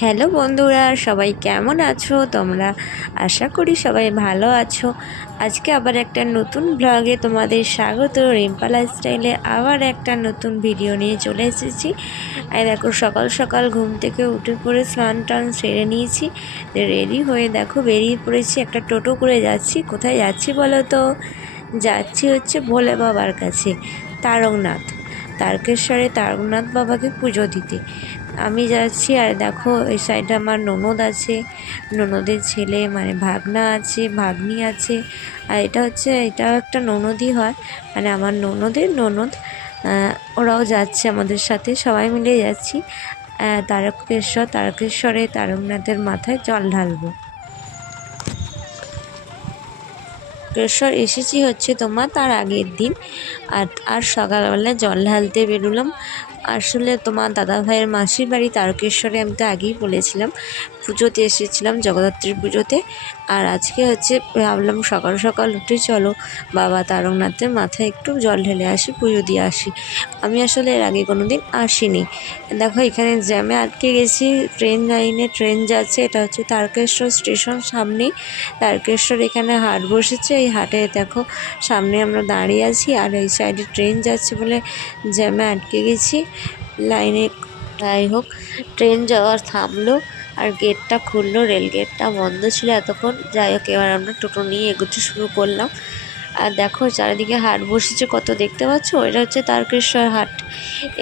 Hello বন্ধুরা, সবাই কেমন আছো? তোমরা আশা করি সবাই ভালো আছো। আজকে আবার একটা নতুন ব্লগে তোমাদের স্বাগত। রিম্পা লাইফস্টাইলে আবার একটা নতুন ভিডিও নিয়ে চলে এসেছি। আর দেখো, সকাল সকাল ঘুম থেকে উঠে পড়ে স্নান টান সেরে নিয়েছি। রেডি হয়ে দেখো বেরিয়ে পড়েছি, একটা টোটো করে যাচ্ছি। কোথায় যাচ্ছি বলো তো? যাচ্ছি হচ্ছে ভোলে বাবার কাছে, তারকনাথ। তারকেশ্বরে তারকনাথ বাবাকে পুজো দিতে। আমি যাচ্ছি আর দেখো, এই সাইডে আমার ননদ আছে। ননদের ছেলে মানে ভাগনা আছে, ভাগ্নি আছে। আর এটা হচ্ছে, এটাও একটা ননদই হয়। মানে আমার ননদের ননদ ওরাও যাচ্ছে আমাদের সাথে, সবাই মিলে যাচ্ছি। তারকেশ্বর, তারকেশ্বরে তারকনাথের মাথায় জল ঢালবো। তারকেশ্বর এসেছি হচ্ছে তোমার তার আগের দিন। আর আর সকালবেলা জল ঢালতে বেরোলাম। আসলে তোমার দাদা ভাইয়ের মাসির বাড়ি তারকেশ্বরে, আমি তো আগেই বলেছিলাম। পুজোতে এসেছিলাম, জগদ্ধাত্রীর পুজোতে। আর আজকে হচ্ছে ভাবলাম সকাল সকাল উঠে চলো, বাবা তারকনাথের মাথায় একটু জল ঢেলে আসি, পুজো দিয়ে আসি। আমি আসলে এর আগে কোনো দিন আসিনি। দেখো, এখানে জ্যামে আটকে গেছি, ট্রেন লাইনে ট্রেন যাচ্ছে, এটা হচ্ছে তারকেশ্বর স্টেশন সামনেই। তারকেশ্বর এখানে হাট বসেছে, এই হাটে দেখো সামনে আমরা দাঁড়িয়ে আছি, আর এই সাইডে ট্রেন যাচ্ছে বলে জ্যামে আটকে গেছি। লাইনে, যাই হোক, ট্রেন যাওয়ার থামলো আর গেটটা খুললো রেল গেটটা বন্ধ ছিল এতক্ষণ। যাই হোক, এবার আমরা টোটো নিয়ে এগোতে শুরু করলাম। আর দেখো চারিদিকে হাট বসেছে, কত দেখতে পাচ্ছ? এটা হচ্ছে তারকেশ্বর হাট।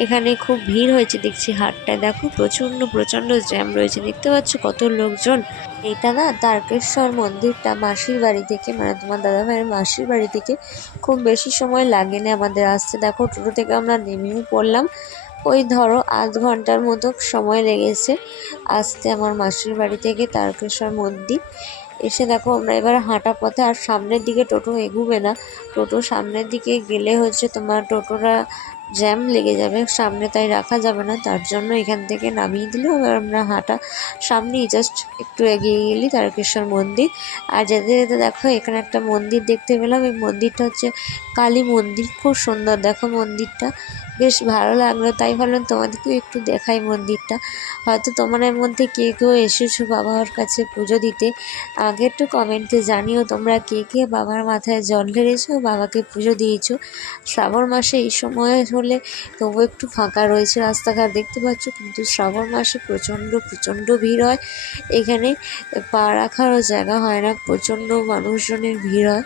এখানে খুব ভিড় হয়েছে দেখছি হাটটায়। দেখো প্রচণ্ড প্রচণ্ড জ্যাম রয়েছে। দেখতে পাচ্ছ কত লোকজন? এটা না তারকেশ্বর মন্দিরটা মাসির বাড়ি থেকে মানে তোমার দাদা ভাইয়ের মাসির বাড়ি থেকে খুব বেশি সময় লাগে না আমাদের আসতে। দেখো টোটো থেকে আমরা নেমেও পড়লাম। ওই ধরো আধ ঘণ্টার মতো সময় লেগেছে আসতে আমার মাসির বাড়ি থেকে তারকেশ্বর মন্দির। এসে দেখো, আমরা এবার হাঁটা পথে আর সামনের দিকে টোটো এগুবে না। টোটো সামনের দিকে গেলে হচ্ছে তোমার টোটোটা জ্যাম লেগে যাবে, সামনে তাই রাখা যাবে না। তার জন্য এখান থেকে নামিয়ে দিল। এবার আমরা হাঁটা সামনেই জাস্ট একটু এগিয়ে গেলি তারকেশ্বর মন্দির। আর যেতে যেতে দেখো, এখানে একটা মন্দির দেখতে পেলাম। এই মন্দিরটা হচ্ছে কালী মন্দির। খুব সুন্দর। দেখো মন্দিরটা। বেশ ভালো লাগল। তাই ভাবলাম তোমাদেরকেও একটু দেখাই মন্দিরটা। হয়তো তোমাদের মধ্যে কে কেউ এসেছ বাবার কাছে পুজো দিতে। আগে একটু কমেন্টে জানিও তোমরা কে কে বাবার মাথায় জল ঢেলেছো, বাবাকে পুজো দিয়েছ। শ্রাবণ মাসে এই সময় হলে তবু একটু ফাঁকা রয়েছে রাস্তাঘাট, দেখতে পাচ্ছ, কিন্তু শ্রাবণ মাসে প্রচণ্ড প্রচণ্ড ভিড় হয়। এখানে পা রাখারও জায়গা হয় না, প্রচণ্ড মানুষজনের ভিড় হয়।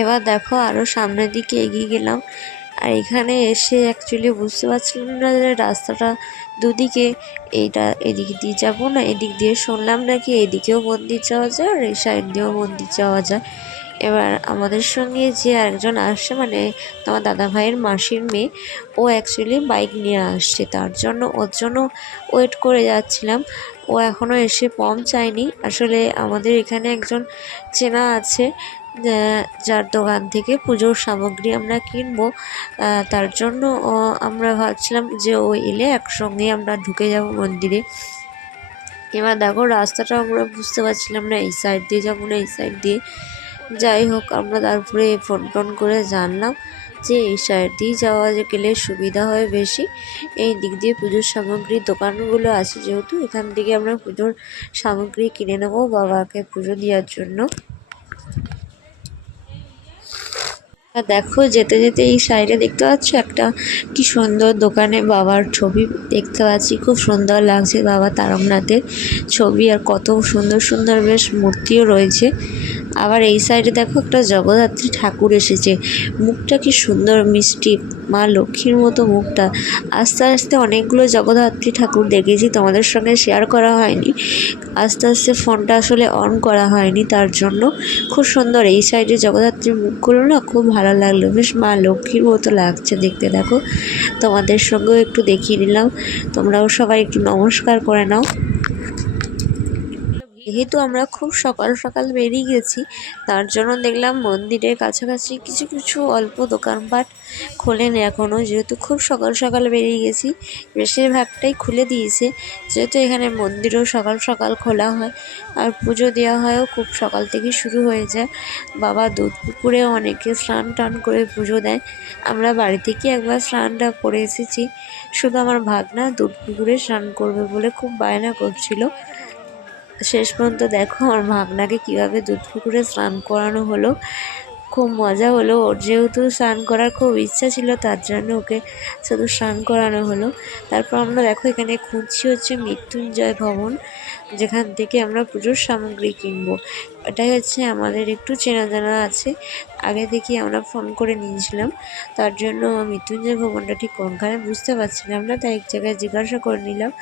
এবার দেখো আরও সামনের দিকে এগিয়ে গেলাম। আর এখানে এসে অ্যাকচুয়ালি বুঝতে পারছিলাম না যে রাস্তাটা দুদিকে এইটা এদিক দিয়ে যাব না, এদিক দিয়ে শুনলাম নাকি এদিকেও মন্দির যাওয়া যায় আর এই সাইড দিয়েও মন্দির যাওয়া যায়। এবার আমাদের সঙ্গে যে আরেকজন আসছে মানে আমার দাদা ভাইয়ের মাসির মেয়ে, ও অ্যাকচুয়ালি বাইক নিয়ে আসছে। তার জন্য, ওর জন্য ওয়েট করে যাচ্ছিলাম। ও এখনও এসে পৌঁছায়নি আসলে আমাদের এখানে একজন চেনা আছে যার দোকান থেকে পুজোর সামগ্রী আমরা কিনবো। তার জন্য আমরা ভাবছিলাম যে ও এলে একসঙ্গে আমরা ঢুকে যাব মন্দিরে। এবার দেখো, রাস্তাটা আমরা বুঝতে পারছিলাম না, এই সাইড দিয়ে যাব না, এই সাইড দিয়ে। যাই হোক, আমরা তারপরে ফোন টোন করে জানলাম যে এই সাইড দিয়ে যাওয়া গেলে সুবিধা হয় বেশি। এই দিক দিয়ে পুজোর সামগ্রীর দোকানগুলো আছে যেহেতু, এখান থেকে আমরা পুজোর সামগ্রী কিনে নেব বাবাকে পুজো দেওয়ার জন্য। আর দেখো, যেতে যেতে এই সাইডে দেখতে পাচ্ছ একটা কি সুন্দর দোকানে বাবার ছবি দেখতে পাচ্ছি। খুব সুন্দর লাগছে বাবা তারকনাথের ছবি আর কত সুন্দর সুন্দর বেশ মূর্তিও রয়েছে। আবার এই সাইডে দেখো একটা জগদ্ধাত্রী ঠাকুর এসেছে। মুখটা কি সুন্দর, মিষ্টি। মা লক্ষ্মীর মতো মুখটা। আস্তে আস্তে অনেকগুলো জগদ্ধাত্রী ঠাকুর দেখেছি, তোমাদের সঙ্গে শেয়ার করা হয়নি। আস্তে আস্তে ফোনটা আসলে অন করা হয়নি, তার জন্য খুব সুন্দর। এই সাইডে জগদ্ধাত্রীর মুখগুলো না খুব ভালো লাগল। বেশ মা লক্ষ্মীর মতো লাগছে দেখতে, দেখো। তোমাদের সঙ্গেও একটু দেখিয়ে নিলাম। তোমরাও সবাই একটু নমস্কার করে নাও। যেহেতু আমরা খুব সকাল সকাল বেরিয়ে গেছি, তার জন্য দেখলাম মন্দিরের কাছাকাছি কিছু কিছু অল্প দোকানপাট খোলেনি এখনও যেহেতু খুব সকাল সকাল বেরিয়ে গেছি, বেশিরভাগটাই খুলে দিয়েছে। যেহেতু এখানে মন্দিরও সকাল সকাল খোলা হয়, আর পুজো দেওয়া হয়ও খুব সকাল থেকে শুরু হয়ে যায়। বাবা দুধ পুকুরে অনেকে স্নান টান করে পুজো দেয়। আমরা বাড়ি থেকে একবার স্নানটা করে এসেছি। শুধু আমার ভাগনা দুধ পুকুরে স্নান করবে বলে খুব বায়না করছিল। শেষ পর্যন্ত দেখো আমার ভাগনাকে কীভাবে দুধ পুকুরে স্নান করানো হলো। খুব মজা হলো। ওর যেহেতু স্নান করার খুব ইচ্ছা ছিল, তার জন্য ওকে শুধু স্নান করানো হলো। তারপর আমরা দেখো এখানে খুঁজছি হচ্ছে মৃত্যুঞ্জয় ভবন, যেখান থেকে আমরা পুজোর সামগ্রী কিনবো। এটাই হচ্ছে আমাদের একটু চেনা জানা আছে। আগে থেকে আমরা ফোন করে নিয়েছিলাম। তার জন্য মৃত্যুঞ্জয় ভবনটা ঠিক কোনখানে বুঝতে পারছিলাম না, তাই এক জায়গায় জিজ্ঞাসা করে নিলাম।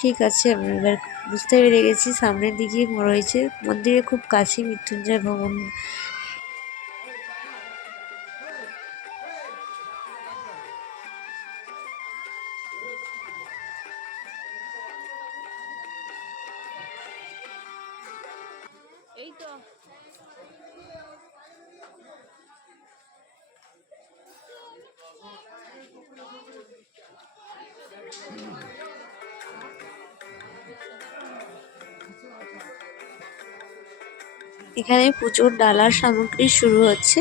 ঠিক আছে আমি এবার বুঝতে পেরে গেছি, সামনের দিকে রয়েছে। মন্দিরের খুব কাছে মৃত্যুঞ্জয় ভবন। এখানে পুজোর ডালার সামগ্রী শুরু হচ্ছে।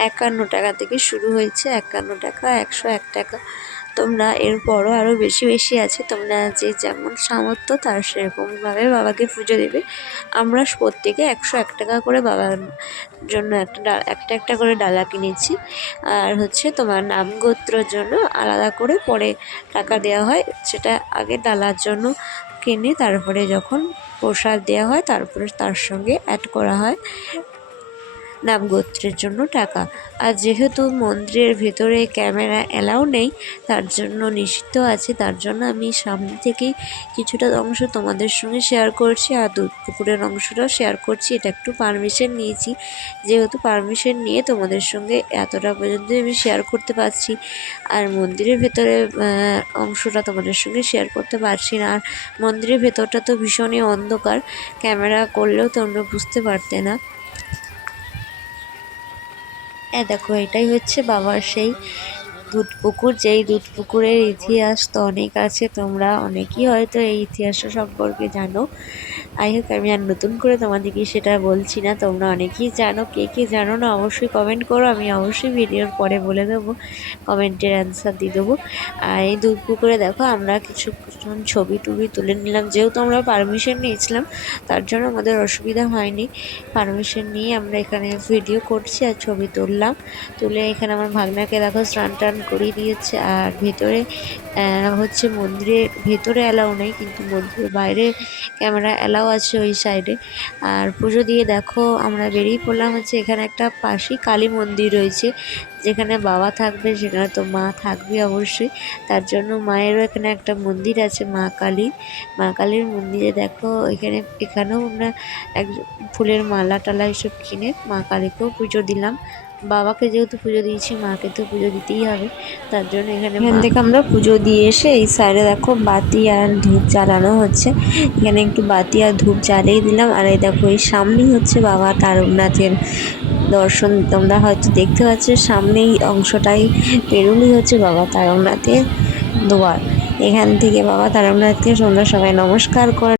একান্ন টাকা থেকে শুরু হয়েছে, একান্ন টাকা, একশো এক টাকা। তোমরা এরপরও আরও বেশি বেশি আছে। তোমরা যে যেমন সামর্থ্য, তার সেরকমভাবে বাবাকে পুজো দেবে। আমরা প্রত্যেকে একশো এক টাকা করে বাবার জন্য একটা একটা একটা করে ডালা কিনেছি। আর হচ্ছে তোমার নাম গোত্রর জন্য আলাদা করে পরে টাকা দেওয়া হয়। সেটা আগে ডালার জন্য কিনে তারপরে যখন প্রসাদ দেওয়া হয় তারপরে তার সঙ্গে অ্যাড করা হয়। নাম গোত্রের জন্য টাকা। আর যেহেতু মন্দিরের ভেতরে ক্যামেরা অ্যালাউ নেই, তার জন্য নিষিদ্ধ আছে। তার জন্য আমি সামনে থেকেই কিছুটা অংশ তোমাদের সঙ্গে শেয়ার করছি আর দুধ পুকুরের অংশটাও শেয়ার করছি। এটা একটু পারমিশন নিয়েছি। যেহেতু পারমিশন নিয়ে তোমাদের সঙ্গে এতটা পর্যন্ত আমি শেয়ার করতে পারছি। আর মন্দিরের ভেতরে অংশটা তোমাদের সঙ্গে শেয়ার করতে পারছি না। আর মন্দিরের ভেতরটা তো ভীষণই অন্ধকার। ক্যামেরা করলেও তোমরা বুঝতে পারতে না। হ্যাঁ দেখো এটাই হচ্ছে বাবার সেই দুধ পুকুর যেই দুধ পুকুরের ইতিহাস তো অনেক আছে, তোমরা অনেকেই হয়তো এই ইতিহাসটা সম্পর্কে জানো। আই হোক, আমি আর নতুন করে তোমাদেরকে সেটা বলছি না, তোমরা অনেকেই জানো, কে কে জানো না, অবশ্যই কমেন্ট করো, আমি অবশ্যই ভিডিওর পরে বলে দেবো কমেন্টের অ্যান্সার দিয়ে দেবো। আর এই দুধ পুকুরে দেখো, আমরা কিছু ছবি টবি তুলে নিলাম, যেহেতু আমরা পারমিশন নিয়েছিলাম, তার জন্য আমাদের অসুবিধা হয়নি। পারমিশন নিয়ে আমরা এখানে ভিডিও করছি আর ছবি তুললাম। তুলে এখানে আমার ভাগনাকে দেখো, স্নান টান করিয়ে দিয়েছে। আর ভেতরে হচ্ছে মন্দিরের ভেতরে অ্যালাউ নেই, কিন্তু মন্দিরের বাইরে ক্যামেরা অ্যালাউ আছে ওই সাইডে আর পুজো দিয়ে দেখো, আমরা বেরিয়ে পড়লাম হচ্ছে এখানে একটা পাশেই কালী মন্দির রয়েছে, যেখানে বাবা থাকবে, সেখানে তো মা থাকবে অবশ্যই। তার জন্য মায়েরও এখানে একটা মন্দির আছে, মা কালী। মা কালীর মন্দিরে দেখো, এখানে, এখানেও আমরা এক ফুলের মালা টালা এসব কিনে মা কালীকেও পুজো দিলাম। বাবাকে যেহেতু পুজো দিয়েছি মাকে তো পুজো দিতেই হবে তার জন্য এখানে এখান থেকে আমরা পুজো দিয়ে এসে এই সাইডে দেখো বাতি আর ধূপ জ্বালানো হচ্ছে। এখানে একটু বাতি আর ধূপ জ্বালিয়ে দিলাম আর এই দেখো এই সামনেই হচ্ছে বাবা তারকনাথের দর্শন। তোমরা হয়তো দেখতে পাচ্ছ সামনেই অংশটাই পেরুলি হচ্ছে বাবা তারকনাথের দোয়ার। এখান থেকে বাবা তারকনাথকে তোমরা সবাই নমস্কার করে।